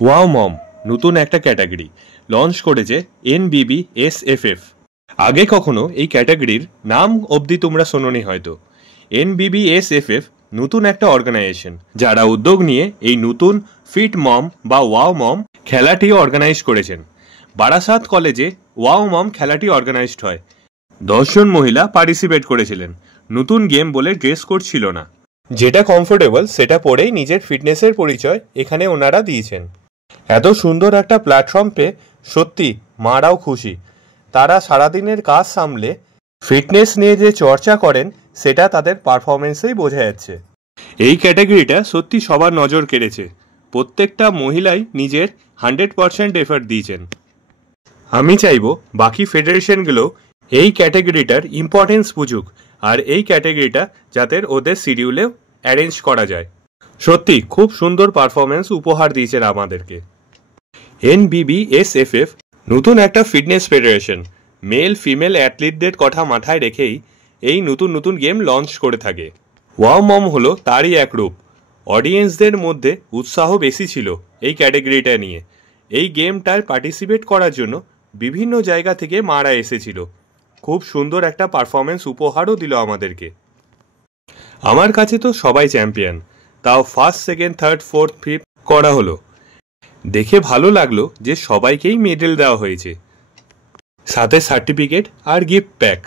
Wow মম নতুন একটা category launch করেছে NBBSFF। আগে কখনো এই ক্যাটাগরির নাম অবধি তোমরা শোনোনি হয়তো। NBBSFF নতুন একটা অর্গানাইজেশন যারা উদ্যোগ নিয়ে এই নতুন ফিট মম বা ওয়াও মম খেলাটি অর্গানাইজ করেছেন। বারাসাত কলেজে ওয়াও মম খেলাটি অর্গানাইজড হয়। 10 জন মহিলা পার্টিসিপেট করেছিলেন। নতুন গেম বলে ড্রেস কোড ছিল না, যেটা কমফোর্টেবল সেটা পরেই নিজের ফিটনেসের পরিচয় এখানে ওনারা দিয়েছেন। এত সুন্দর একটা প্ল্যাটফর্ম পেয়ে সত্যি মারাও খুশি। তারা সারাদিনের কাজ সামলে ফিটনেস নিয়ে যে চর্চা করেন সেটা তাদের পারফরমেন্সেই বোঝা যাচ্ছে। এই ক্যাটাগরিটা সত্যি সবার নজর কেড়েছে। প্রত্যেকটা মহিলাই নিজের 100% এফর্ট দিয়েছেন। আমি চাইবো বাকি ফেডারেশনগুলো এই ক্যাটাগরিটার ইম্পর্টেন্স বুঝুক আর এই ক্যাটাগরিটা যাতে ওদের শিডিউলেও অ্যারেঞ্জ করা যায়। সত্যি খুব সুন্দর পারফরমেন্স উপহার দিয়েছেন আমাদেরকে। NBBSFF নতুন একটা ফিটনেস ফেডারেশন মেল ফিমেল অ্যাথলিটদের কথা মাথায় রেখেই এই নতুন নতুন গেম লঞ্চ করে থাকে। ওয়াও মম হলো তারই এক রূপ। অডিয়েন্সদের মধ্যে উৎসাহ বেশি ছিল এই ক্যাটাগরিটা নিয়ে। এই গেমটায় পার্টিসিপেট করার জন্য বিভিন্ন জায়গা থেকে মারা এসেছিল। খুব সুন্দর একটা পারফরমেন্স উপহারও দিল আমাদেরকে। আমার কাছে তো সবাই চ্যাম্পিয়ন, তাও first second third fourth fifth করা হলো। দেখে ভালো লাগলো যে সবাইকেই মেডেল দেওয়া হয়েছে, সাথে সার্টিফিকেট আর গিফট প্যাক।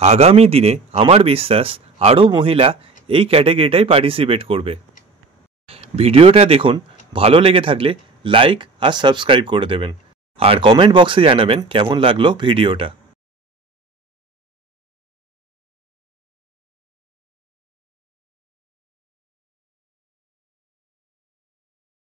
আগামী দিনে আমার বিশ্বাস আরও মহিলা এই ক্যাটাগরিটায় পার্টিসিপেট করবে। ভিডিওটা দেখুন, ভালো লেগে থাকলে লাইক আর সাবস্ক্রাইব করে দেবেন আর কমেন্ট বক্সে জানাবেন কেমন লাগলো ভিডিওটা।